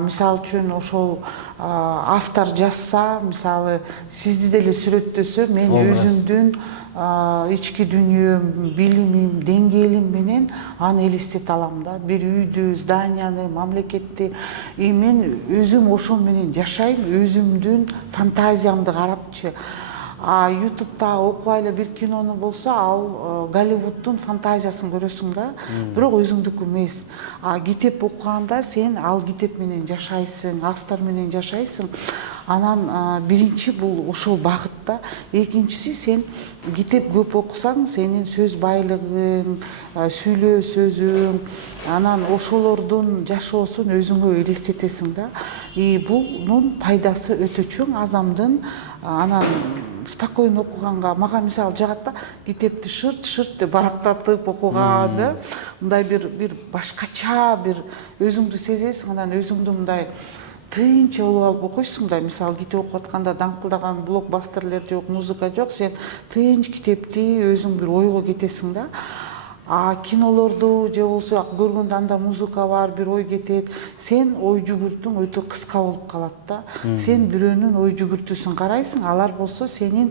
Мисалы үчүн ошол автор жазса, мисалы сизди деле сүрөттөсө, мен өзүмдүн ички дүйнөм, билимим, деңгээлим менен аны элестете алам да. Бир үйдү, зданияны, мамлекетти, мен өзүм ошол менен жашайм, өзүмдүн фантазиямды карапчы. YouTube'да окубай эле бир кинону болсо, ал Голливуддун фантазиясын көрөсүң да, бирок өзүңдүкү эмес. Китеп окуганда сен ал китеп менен жашайсың, автор менен жашайсың. Анан биринчи бул ошол багытта, экинчиси сен китеп көп окусаң, сенин сөз байлыгың, сүйлөө сөзүң, анан ошолордун жашоосун өзүңө элестетесиң да. Бунун пайдасы өтө чоң адамдын. Анан спокойно окуганга мага мисалы жагат да, китепти шырт деп барактатып окуган да. Мындай бир башкача бир өзүңдү сезесиң, анан өзүңдү мындай тыйынча болуп алып окуйсуң да. Мисалы китеп окуп атканда даңкылдаган блокбастерлер жок, музыка жок, сен тынч китепти өзүң бир ойго кетесиң да. Кинолорду же болсо көргөндө анда музыка бар, бир ой кетет. Сен ой жүгүртүүң өтө кыска болуп калат да. Сен бирөөнүн ой жүгүртүүсүн карайсың, алар болсо сенин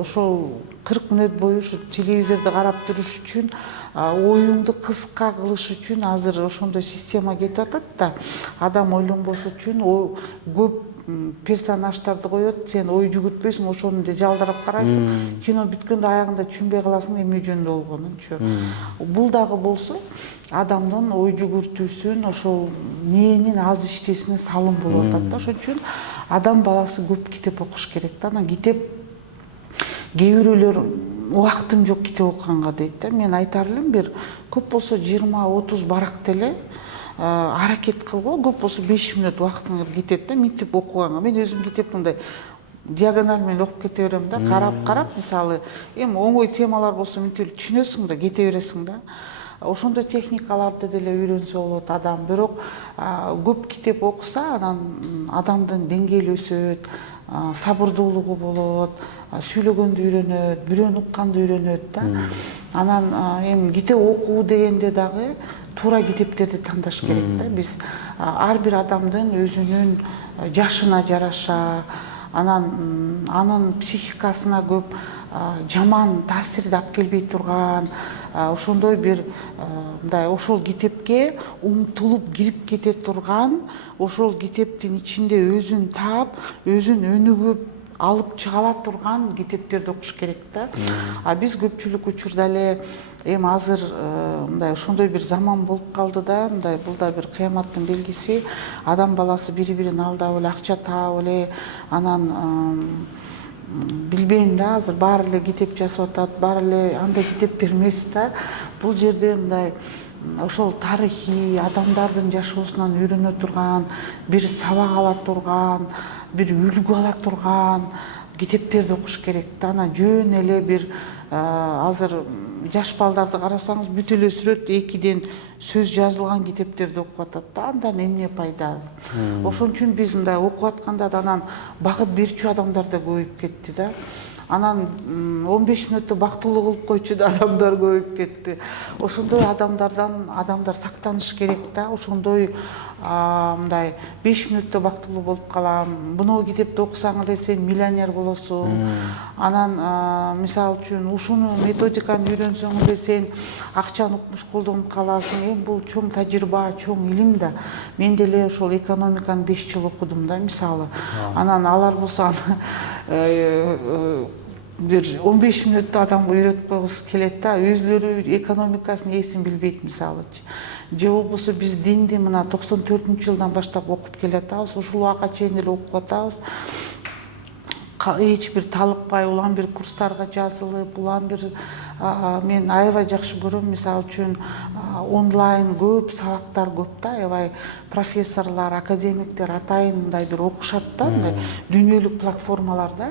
ошол 40 мүнөт бою ушу телевизорду карап туруш үчүн, оюңду кыска кылыш үчүн азыр ошондой система кетип атат да. Адам ойлонбош үчүн көп персонаждарды коет, сен ой жүгүртпөйсүң, ошону эле жалдырап карайсың. Кино бүткөндө аягында түшүнбөй каласың эмне жөнүндө болгонунчу. Бул дагы болсо адамдын ой жүгүртүүсүн, ошол мээнин аз иштесине салым болуп атат да. Ошон үчүн адам баласы көп китеп окуш керек да. Анан китеп кээ бирөөлөр убактым жок китеп окуганга дейт да. Мен айтар элем, бир көп болсо 20-30 барак деле аракет кылгыла, көп болсо 5 мүнөт убактыңыз кетет да, минтип окуганга. Мен өзүм китепти мындай диагональ менен окуп кете берем да, карап, мисалы, эми оңой темалар болсо минтип түшүнөсүң да, кете бересиң да. ошондой техникаларды деле үйрөнсө болот адам. Бирок көп китеп окуса, анан адамдын деңгээли өсөт, сабырдуулугу болот, сүйлөгөндү үйрөнөт, бирөөнү укканды үйрөнөт да. Анан эми китеп окуу дегенде дагы туура китептерди тандаш керек да. Биз ар бир адамдын өзүнүн жашына жараша, анын психикасына көп жаман таасирди алып келбей турган, ошондой бир мындай ошол китепке умтулуп кирип кете турган, ошол китептин ичинде өзүн таап, өзүн өнүгүп алып чыга ала турган китептерди окуш керек да. Биз көпчүлүк учурда эле эми азыр мындай ошондой бир заман болуп калды да, мындай бул да бир кыяматтын белгиси. Адам баласы бири-бирин алдап эле, акча таап эле, анан билбейм да, азыр баары эле китеп жазып атат, баары эле андай китептер эмес да. Бул жерде мындай ошол тарыхый адамдардын жашоосунан үйрөнө турган, бир сабак ала турган, бир үлгү ала турган китептерди окуш керек да. Анан жөн эле бир азыр жаш балдарды карасаңыз бүт эле сүрөт 2ден сөз жазылган китептерди окуп атат да. Андан эмне пайда? Ошон үчүн биз мындай окуп атканда да анан багыт берчү адамдар да көбөйүп кетти да. Анан 15 мүнөттө бактылуу кылып койчу да адамдар көбөйүп кетти. Ошондой адамдардан адамдар сактаныш керек да. Ошондой мындай 5 мүнөттө бактылуу болуп калам, мынау китепти окусаң эле сен миллионер болосуң. Анан мисалы үчүн ушуну методиканы үйрөнсөң эле сен акчаны укмуш колдонуп каласың. Эми бул чоң тажрыйба, чоң илим да. Мен деле ошол экономиканы 5 жыл окудум да мисалы. Анан алар болсо бир 15 мүнөттө адамга үйрөтүп койгусу келет да. Өзүлөрү экономикасын эсин билбейт мисалычы. Же болбосо биз динди мына 94-жылдан баштап окуп келатабыз. Ушул убакка чейин эле окуп атабыз. Эч бир талыкпай, улам бир курстарга жазылып, улам бир мен аябай жакшы көрөм. Мисалы үчүн онлайн көп сабактар көп да, аябай профессорлор, академиктер атайын мындай бир окушат да, мындай дүйнөлүк платформаларда.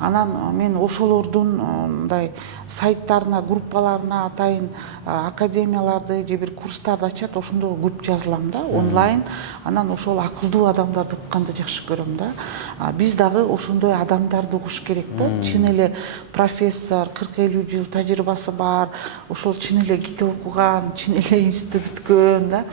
Анан мен ошолордун мындай сайттарына, группаларына атайын академияларды же бир курстарды ачат, ошондо көп жазылам да, онлайн. Анан ошол акылдуу адамдарды укканды жакшы көрөм да. Биз дагы ошондой адамдарды угуш керек да. Чын эле профессор, 40-50 жыл тажрыйбасы бар, ошол чын эле китеп окуган, чын эле институт бүткөн да.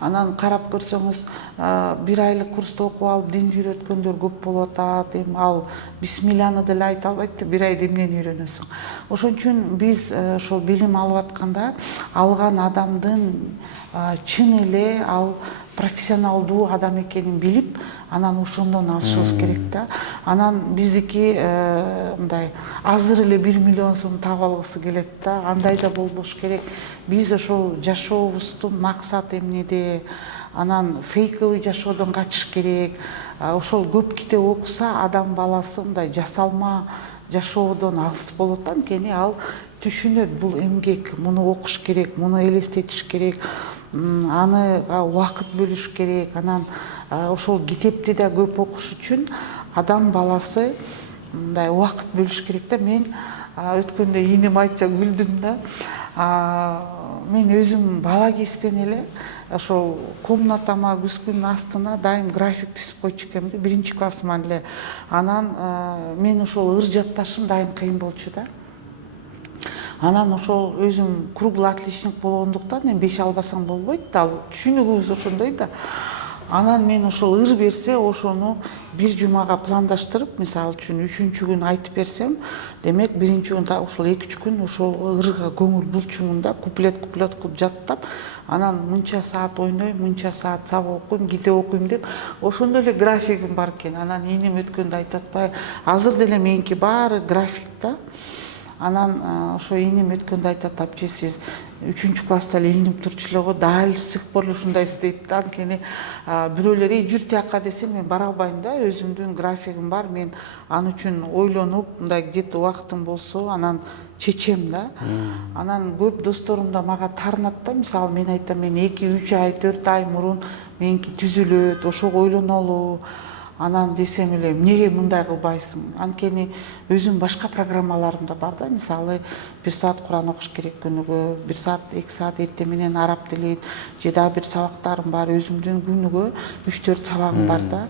Анан карап көрсөңүз, 1 айлык курсту окуп алып динди үйрөткөндөр көп болуп атат. Эми ал бисмилланы деле айта албайт, 1 айда эмнени үйрөнөсүң. Ошон үчүн биз ошол билим алып атканда алган адамдын чын эле ал профессионалдуу адам экенин билип, анан ошондон алышыбыз керек да. Анан биздики мындай азыр эле 1 миллион сом таап алгысы келет да. Андай да болбош керек. Биз ошол жашообуздун максаты эмнеде? Анан фейковый жашоодон качыш керек. Ошол көп китеп окуса адам баласы мындай жасалма жашоодон алыс болот. Анткени ал түшүнөт, бул эмгек, муну окуш керек, муну элестетиш керек, аны убакыт бөлүш керек. Анан ошол китепти да көп окуш үчүн адам баласы мындай убакыт бөлүш керек да. Мен өткөндө ийиним айтса күлдүм да. Мен өзүм бала кезден эле ошол комнатама күзгүнүн астына дайым график түзүп койчу экенмин да, 1-классыман эле. Анан мен ошол ыр жатташым дайым кыйын болчу да. Анан ошол өзүм круглый отличник болгондуктан эми 5 албасаң болбойт да, түшүнүгүбүз ошондой да. Анан мен ошол ыр берсе, ошону бир жумага пландаштырып, мисалы үчүн 3-чү күн айтып берсем, демек 1-чи күн ошол 2-3 күн ошол ырга көңүл булчумун да, куплет кылып жаттап, анан мынча саат ойнойм, мынча саат сабак окуйм, китеп окуйм деп ошондой эле графигим бар экен. Анан ийиним өткөндө айтып атпайбы, азыр деле меники баары график да. Анан ошо ийиним өткөндө айтат, апчы сиз 3-класста эле илинип турчу эле го, дал сык пор ушундай издейт да. Анткени бирөөлөр жүр тияка десе мен бара албайм да, өзүмдүн графигим бар. Мен аны үчүн ойлонуп, мындай где-то убактым болсо, анан чечем да. Анан көп досторум да мага таарынат да. Мисалы мен айтам, мен 2-3 ай, 4 ай мурун меники түзүлөт, ошого ойлонолу. Анан десем эле эмнеге мындай кылбайсың? Анткени өзүм башка программаларым да бар да. Мисалы 1 саат Куран окуш керек күнүгө, 1 саат, 2 саат эртең менен араб тилин, же дагы бир сабактарым бар. Өзүмдүн күнүгө 3-4 сабагым бар да.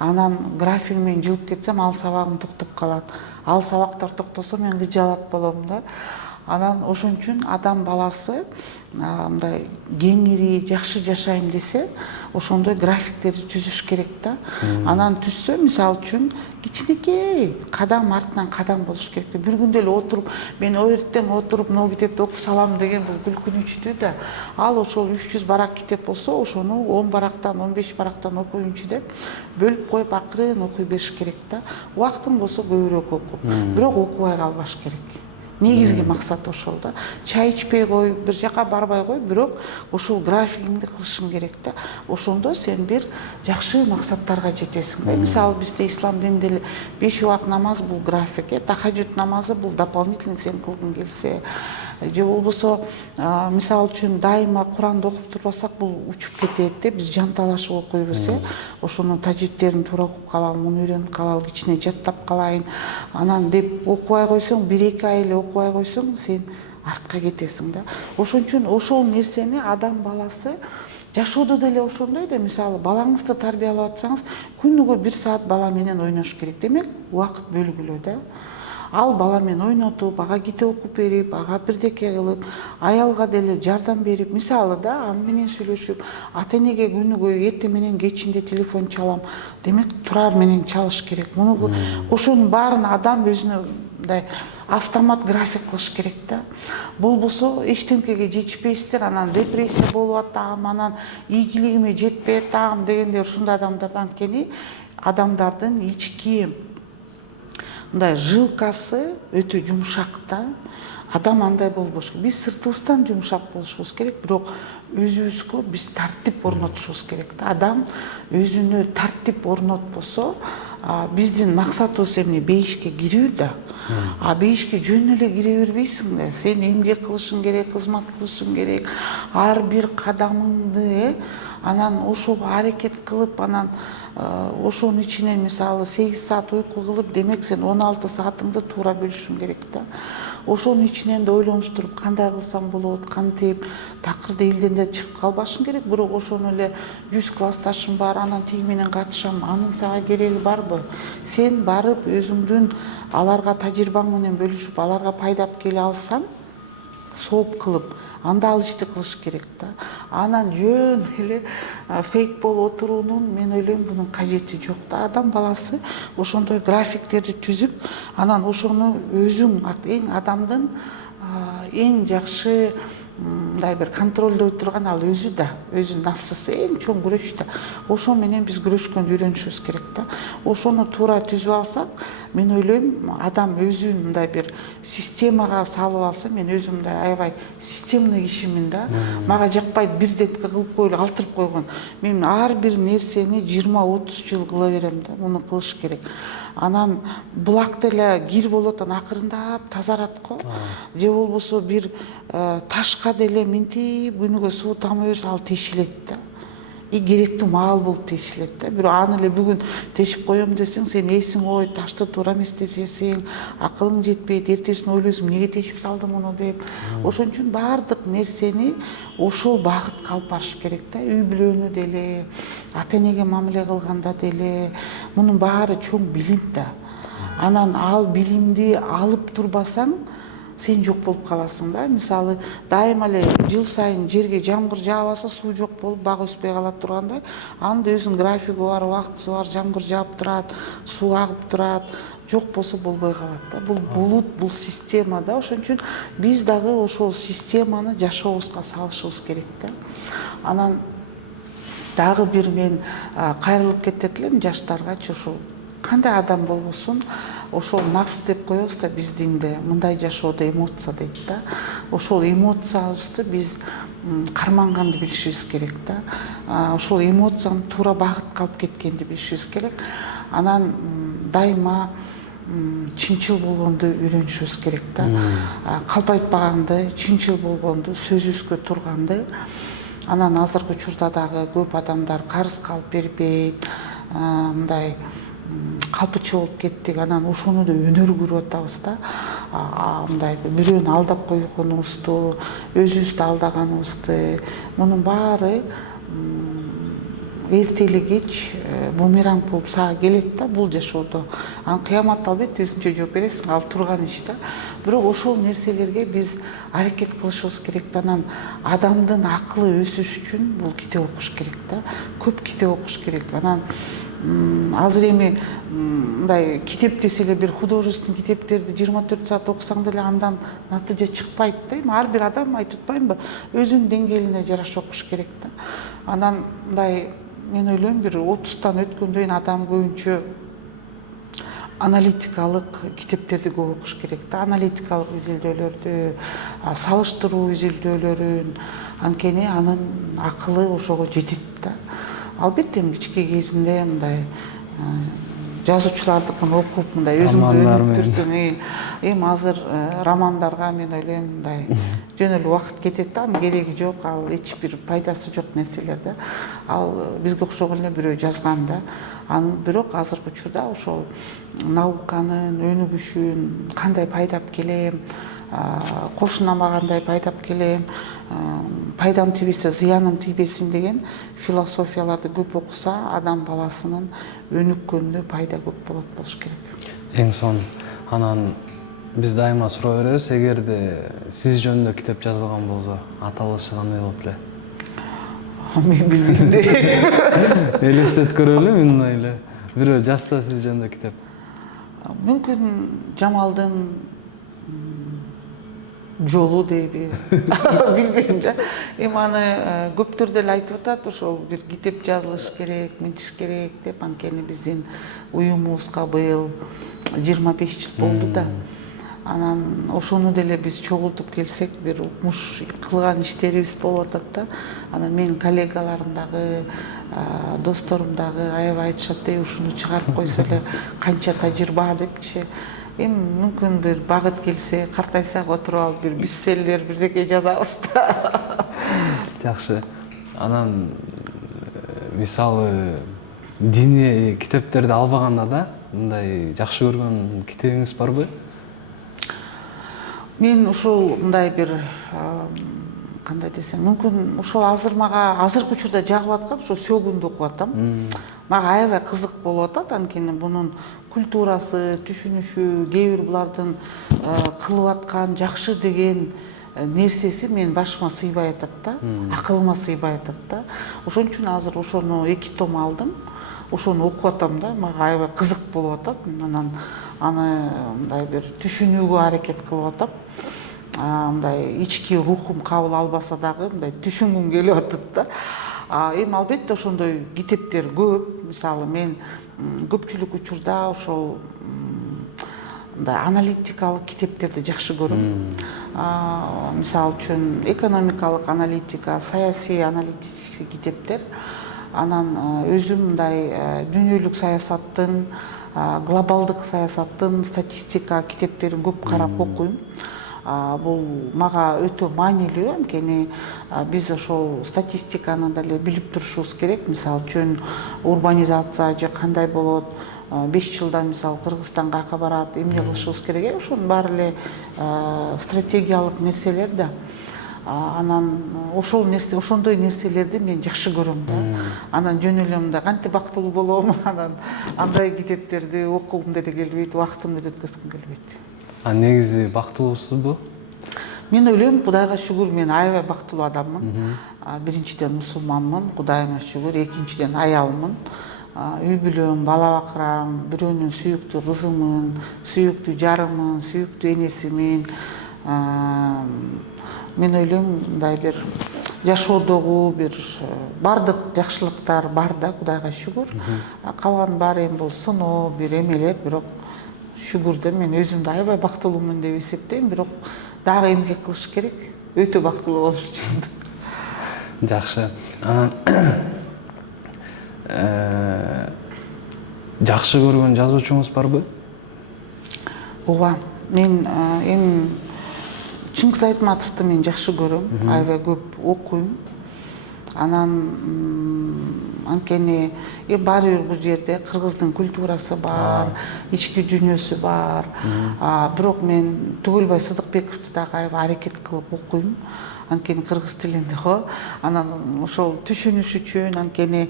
Анан графигим менен жылып кетсем, ал сабагым токтоп калат. Ал сабактар токтосо мен кыжалат болом да. Анан ошон үчүн адам баласы мындай кеңири жакшы жашайм десе, ошондой графиктерди түзүш керек да. Анан түзсө, мисалы үчүн кичинекей кадам артынан кадам болуш керек да. Бир күндө эле отуруп, мен эртең отуруп могу китепти окуп салам деген бул күлкүнүчтүү да. Ал ошол 300 барак китеп болсо, ошону 10 барактан, 15 барактан окуйнчу деп бөлүп коюп акырын окуй бериш керек да. Убактың болсо көбүрөөк окуп, бирок окубай калбаш керек. Негизги максат ошол да. Чай ичпей кой, бир жака барбай кой, бирок ошол графигиңди кылышың керек да. Ошондо сен бир жакшы максаттарга жетесиң да. Мисалы бизде ислам дининде эле 5 убак намаз бул график, тахаджуд намазы бул дополнительный сен кылгың келсе, же болбосо мисалы үчүн дайыма Куранды окуп турбасак бул учуп кетет. Биз жанталашып окуй берсе, ошонун тажвидтерин туура окуп калам, муну үйрөнүп калалы, кичине жаттап калайын. Анан деп окубай койсоң, 1-2 ай эле окубай койсоң, сен артка кетесиң да. Ошон үчүн ошол нерсени адам баласы жашоодо деле ошондой да. Мисалы балаңызды тарбиялап атсаңыз, күнүгө 1 саат бала менен ойнош керек. Демек, убакыт бөлгүлө да. Ал бала менен ойнотуп, ага китеп окуп берип, ага бирдеке кылып, аялга деле жардам берип, мисалы да, аны менен сүйлөшүп, ата-энеге күнүгө эртең менен кечинде телефон чалам. Демек, турар менен чалыш керек. Муну ошонун баарын адам өзүнө мындай автомат график кылыш керек да. Болбосо эчтемкеге жетишпейсиздер, анан депрессия болуп атам, анан ийгилигиме жетпей атам дегендей ушундай адамдардан, анткени адамдардын ички мындай жылкасы өтө жумшак да. Адам андай болбош керек. Биз сыртыбыздан жумшак болушубуз керек, бирок өзүбүзгө биз тартип орнотушубуз керек да. Адам өзүнө тартип орнотпосо, биздин максатыбыз эмне? Бейишке кирүү да. Бейишке жөн эле кире бербейсиң да. Сен эмгек кылышың керек, кызмат кылышың керек. Ар бир кадамыңды анан ошого аракет кылып, анан ошонун ичинен мисалы 8 саат уйку кылып, демек сен 16 саатыңды туура бөлүшүң керек да. Ошонун ичинен да ойлонуштуруп, кандай кылсам болот, кантип такырды элден да чыгып калбашың керек. Бирок ошону эле 100 классташым бар, анан тиги менен катышам, анын сага кереги барбы? Сен барып өзүңдүн аларга тажрыйбаң менен бөлүшүп, аларга пайдап келе алсаң, сооп кылып, анда ал ишти кылыш керек да. Анан жөн эле фейк болуп отуруунун мен ойлойм бунун кажети жок да. Адам баласы ошондой графиктерди түзүп, анан ошону өзүң эң адамдын эң жакшы мындай бир контролдой турган ал өзү да, өзүнүн нафсысы эң чоң күрөш да. Ошо менен биз күрөшкөндү үйрөнүшүбүз керек да. Ошону туура түзүп алсак, мен ойлойм, адам өзүн мындай бир системага салып алса, мен өзүм мындай аябай системный кишимин да. Мага жакпайт бирден кылып коюп калтырып койгон. Мен ар бир нерсени 20-30 жыл кыла берем да. Муну кылыш керек. Анан булакта эле кир болот, анан акырындап тазарат го. Же болбосо бир ташка деле минтип күнүгө суу тама берсе, ал тешилет да. Керектүү маал болуп тешилет да. Бирок аны эле бүгүн тешип коем десең, сен эсиң ой, ташты туура эмес тешесиң, акылың жетпейт, эртесин ойлойсуң, эмнеге тешип салдым муну деп. Ошон үчүн баардык нерсени ошол багытка алып барыш керек да. Үй бүлөнү деле, ата-энеге мамиле кылганда деле, мунун баары чоң билим да. Анан ал билимди алып турбасаң, сен жок болуп каласың да. Мисалы, дайыма эле жыл сайын жерге жамгыр жаабаса, суу жок болуп, бак өспөй калат тургандай, анын да өзүнүн графиги бар, убактысы бар, жамгыр жаап турат, суу агып турат, жок болсо болбой калат да. Бул булут, бул система да. Ошон үчүн биз дагы ошол системаны жашообузга салышыбыз керек да. Анан дагы бир мен кайрылып кетет элем жаштаргачы, ошол кандай адам болбосун, ошол нафс деп коебуз да биз динде. Мындай жашоодо эмоция дейт да. Ошол эмоциябызды биз карманганды билишибиз керек да. Ошол эмоцияны туура багытка алып кеткенди билишибиз керек. Анан дайыма чынчыл болгонду үйрөнүшүбүз керек да. Калп айтпаганды, чынчыл болгонду, сөзүбүзгө турганды. Анан азыркы учурда дагы көп адамдар карыз калып бербейт, мындай калпычы болуп кеттик. Анан ошону да өнөр көрүп атабыз да. Мындай бирөөнү алдап койгонубузду, өзүбүздү алдаганыбызды, мунун баары эртели кеч бумеранг болуп сага келет да бул жашоодо. Анан кыяматта албетте өзүнчө жооп бересиң, ал турган иш да. Бирок ошол нерселерге биз аракет кылышыбыз керек да. Анан адамдын акылы өсүш үчүн бул китеп окуш керек да. Көп китеп окуш керек. Анан азыр эми мындай китеп десе эле бир художественный китептерди 24 саат окусаң деле андан натыйжа чыкпайт да. Эми ар бир адам айтып атпаймынбы, өзүнүн деңгээлине жараша окуш керек да. Анан мындай мен ойлойм бир 30тан өткөндөн кийин адам көбүнчө аналитикалык китептерди көп окуш керек да. Аналитикалык изилдөөлөрдү, салыштыруу изилдөөлөрүн, анткени анын акылы ошого жетет да. Албетте кичке кезинде мындай жазуучулардыкын окуп мындай өзүңдү өнүктүрсөң, эми азыр романдарга мен ойлойм мындай жөн эле убакыт кетет да, анын кереги жок, ал эч бир пайдасы жок нерселер да. Ал бизге окшогон эле бирөө жазган да. Бирок азыркы учурда ошол науканын өнүгүшүн кандай пайдап келем, кошунама кандай пайдап келем, пайдам тийбесе зыяным тийбесин деген философияларды көп окуса, адам баласынын өнүккөнүнө пайда көп болот болуш керек. Эң сонун. Анан биз дайыма суроо беребиз, эгерде сиз жөнүндө китеп жазылган болсо, аталышы кандай болот эле? Мен билбейм де. Элестетип көрөлү мындай эле. Бирөө жазса сиз жөнүндө китеп. Мүмкүн Жамалдын жолу дейби, билбейм да. Эми аны көптөр деле айтып атат, ошол бир китеп жазылыш керек, мынтиш керек деп, анткени биздин уюмубузга быйыл 25 жыл болду да. Анан ошону деле биз чогултуп келсек, бир укмуш кылган иштерибиз болуп атат да. Анан менин коллегаларым дагы, досторум дагы аябай айтышат, ушуну чыгарып койсо эле канча тажрыйба депчи. Эми мүмкүн бир багыт келсе, картайсак отуруп алып бир бестселлер бирдеке жазабыз да. Жакшы. Анан мисалы диний китептерди албаганда да мындай жакшы көргөн китебиңиз барбы? Мен ушул мындай бир кандай десем, мүмкүн ошол азыр мага азыркы учурда жагып аткан ошо Сөгүндү окуп атам. Мага аябай кызык болуп атат, анткени бунун культурасы, түшүнүшү, кээ бир булардын кылып аткан жакшы деген нерсеси менин башыма сыйбай атат да, акылыма сыйбай атат да. Ошон үчүн азыр ошону 2 том алдым. Ошону окуп атам да, мага аябай кызык болуп атат. Анан аны мындай бир түшүнүүгө аракет кылып атам. Мындай ички рухум кабыл албаса дагы мындай түшүнгүм келип атат да. Эми албетте ошондой китептер көп. Мисалы мен көпчүлүк учурда ошол мындай аналитикалык китептерди жакшы көрөм. Мисалы үчүн экономикалык аналитика, саясий аналитик китептер. Анан өзүм мындай дүйнөлүк саясаттын, глобалдык саясаттын статистика китептерин көп карап окуйм. Бул мага өтө маанилүү, анткени биз ошол статистиканы деле билип турушубуз керек. Мисалы үчүн урбанизация же кандай болот, 5 жылда мисалы Кыргызстанга каяка барат, эмне кылышыбыз керек, ошонун баары эле стратегиялык нерселер да. Анан ошондой нерселерди мен жакшы көрөм да. Анан жөн эле мындай кантип бактылуу болом, анан андай китептерди окугум деле келбейт, убактымды өткөзгүм келбейт. Негизи бактылуусузбу? Мен ойлойм, Кудайга шүгүр, мен аябай бактылуу адаммын. Биринчиден мусулманмын, Кудайыма шүгүр, экинчиден аялмын. Үй бүлөм, бала бакырам, бирөөнүн сүйүктүү кызымын, сүйүктүү жарымын, сүйүктүү энесимин. Мен ойлойм, мындай бир жашоодогу бир бардык жакшылыктар бар да, Кудайга шүгүр. Калган баары эми бул сыноо, бир эмелер, бирок шүгүр да, мен өзүмдү аябай бактылуумун деп эсептейм, бирок дагы эмгек кылыш керек, өтө бактылуу болуш үчүн. Жакшы. Анан жакшы көргөн жазуучуңуз барбы? Ооба, мен эми Чыңгыз Айтматовду мен жакшы көрөм, аябай көп окуйм. Анан анткени баары бир бул жерде кыргыздын культурасы бар, ички дүйнөсү бар. Бирок мен Түгөлбай Сыдыкбековду дагы аябай аракет кылып окуйм. Анткени кыргыз тилинде го. Анан ошол түшүнүш үчүн, анткени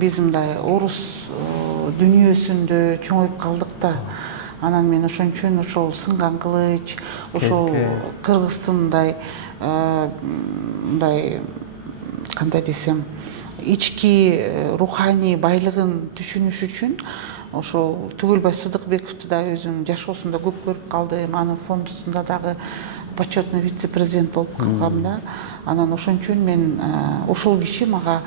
биз мындай орус дүйнөсүндө чоңоюп калдык да. Анан мен ошон үчүн ошол сынган кылыч, ошол кыргыздын мындай кандай десем, ички руханий байлыгын түшүнүш үчүн ошол Түгөлбай Сыдыкбековду да өзүм жашоосунда көп көрүп калдым. Анын фондусунда дагы почетный вице-президент болуп калгам да. Анан ошон үчүн мен ошол киши мага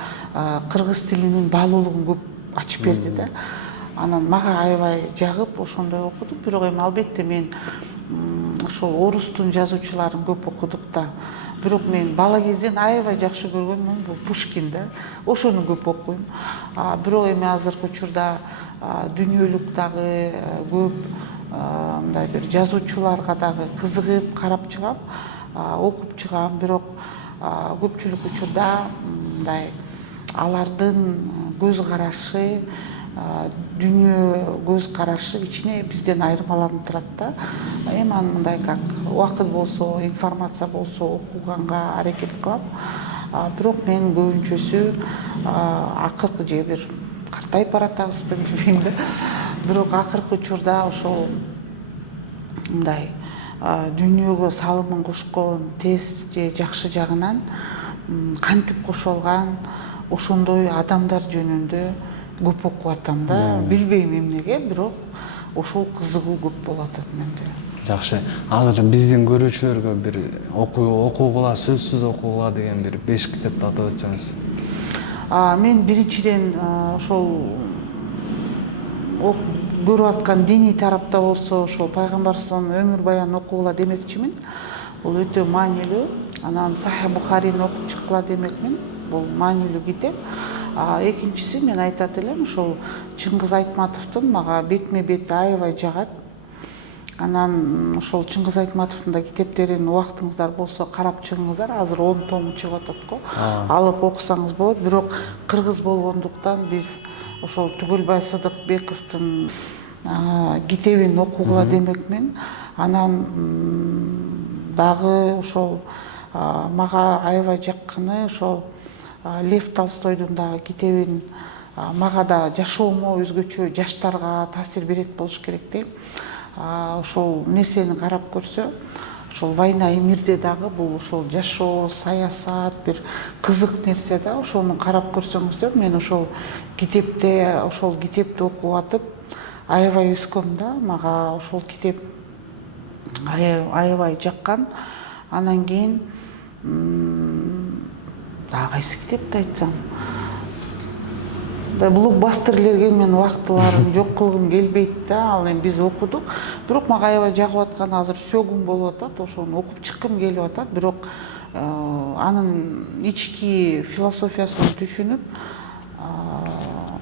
кыргыз тилинин баалуулугун көп ачып берди да. Анан мага аябай жагып ошондой окудум. Бирок эми албетте мен ошол орустун жазуучуларын көп окудук да. Бирок мен бала кезден аябай жакшы көргөнмүн бул Пушкин да. Ошону көп окуйм. Бирок эми азыркы учурда дүйнөлүк дагы көп мындай бир жазуучуларга дагы кызыгып карап чыгам, окуп чыгам. Бирок көпчүлүк учурда мындай алардын көз карашы, дүйнө көз карашы кичине бизден айырмаланып турат да. Эми аны мындай как убакыт болсо, информация болсо окуганга аракет кылам. Бирок мен көбүнчөсү акыркы же бир картайып баратабызбы билбейм да. Бирок акыркы учурда ошол мындай дүйнөгө салымын кошкон, тез же жакшы жагынан кантип кошолгон ошондой адамдар жөнүндө көп окуп атам да. Билбейм эмнеге, бирок ошол кызыгуу көп болуп атат менде. Жакшы. Азыр биздин көрүүчүлөргө бир окуугула, сөзсүз окуугула деген бир 5 китепти атап өтсөңүз. Мен биринчиден ошол көрүп аткан диний тарапта болсо ошол пайгамбарыбыздын өмүр баянын окугула демекчимин. Бул өтө маанилүү. Анан Сахих Бухарини окуп чыккыла демекмин. Бул маанилүү китеп. Экинчиси мен айтат элем, ошол Чыңгыз Айтматовдун мага бетме бет аябай жагат. Анан ошол Чыңгыз Айтматовдун да китептерин убактыңыздар болсо карап чыгыңыздар. Азыр 10 том чыгып атат го. Алып окусаңыз болот. Бирок кыргыз болгондуктан биз ошол Түгөлбай Сыдыкбековдун китебин окугула демекмин. Анан дагы ошол мага аябай жакканы ошол Лев Толстойдун дагы китебин мага да жашоомо өзгөчө, жаштарга таасир берет болуш керек дейм. Ошол нерсени карап көрсө, ошол «Война и мирде» дагы бул ошол жашоо, саясат, бир кызык нерсе да. Ошону карап көрсөңүздөр, мен ошол китепти окуп атып аябай өскөм да. Мага ошол китеп аябай жаккан. Анан кийин дагы кайсы китепти айтсам, блокбастерлерге мен убактыларын жок кылгым келбейт да. Ал эми биз окудук. Бирок мага аябай жагып аткан азыр Сёгун болуп атат. Ошону окуп чыккым келип атат. Бирок анын ички философиясын түшүнүп,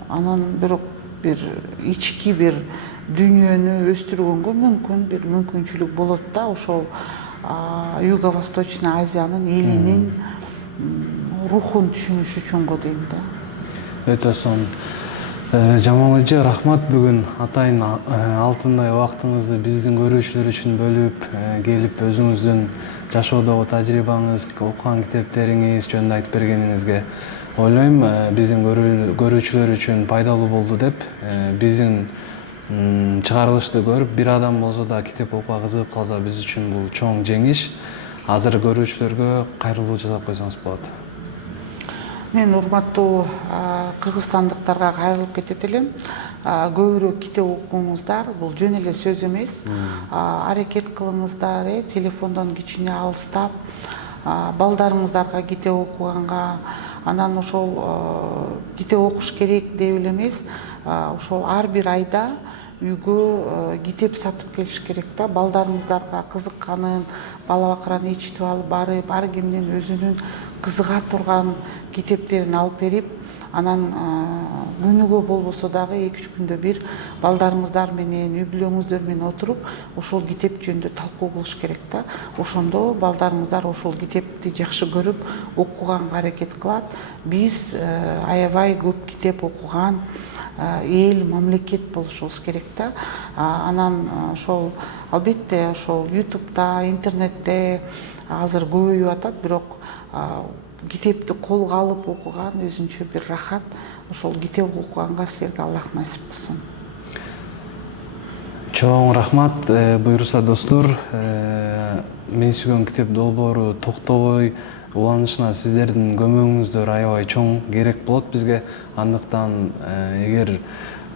анан бирок бир ички бир дүйнөнү өстүргөнгө бир мүмкүнчүлүк болот да. Ошол Юго-Восточный Азиянын элинин рухун түшүнүш үчүн го дейм да. Өтө сонун. Жамал эже, рахмат. Бүгүн атайын алтындай убактыңызды биздин көрүүчүлөр үчүн бөлүп келип, өзүңүздүн жашоодогу тажрыйбаңыз, окуган китептериңиз жөнүндө айтып бергениңизге ойлойм, биздин көрүүчүлөр үчүн пайдалуу болду деп. Биздин чыгарылышты көрүп, бир адам болсо да китеп окууга кызыгып калса, биз үчүн бул чоң жеңиш. Азыр көрүүчүлөргө кайрылуу жасап койсоңуз болот. Мен урматтуу кыргызстандыктарга кайрылып кетет элем. Көбүрөөк китеп окуңуздар, бул жөн эле сөз эмес. Аракет кылыңыздар, телефондон кичине алыстап, балдарыңыздарга китеп окуганга, анан ошол китеп окуш керек деп эле эмес, ошол ар бир айда үйгө китеп сатып келиш керек да. Балдарыңыздарга кызыкканын, бала бакыраны ичтип алып барып, ар кимдин өзүнүн кызыга турган китептерин алып берип, Анан күнүгө болбосо дагы 2-3 күндө бир балдарыңыздар менен, үй бүлөңүздөр менен отуруп ошол китеп жөнүндө талкуу кылыш керек да. Ошондо балдарыңыздар ошол китепти жакшы көрүп окуганга аракет кылат. Биз аябай көп китеп окуган эл, мамлекет болушубуз керек да. Анан ошол албетте ошол YouTube'да, интернетте азыр көбөйүп атат, бирок китепти колго алып окуган өзүнчө бир рахат. Ошол китеп окуганга силерге Аллах насип кылсын. Чоң рахмат. Буюрса достор, мен сүйгөн китеп долбоору токтобой уланышына сиздердин көмөгүңүздөр аябай чоң керек болот бизге. Андыктан эгер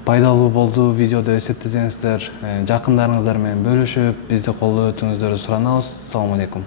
пайдалуу болду видео деп эсептесеңиздер, жакындарыңыздар менен бөлүшүп, бизди колдоо өтүүңүздөрдү суранабыз. Саламу алейкум.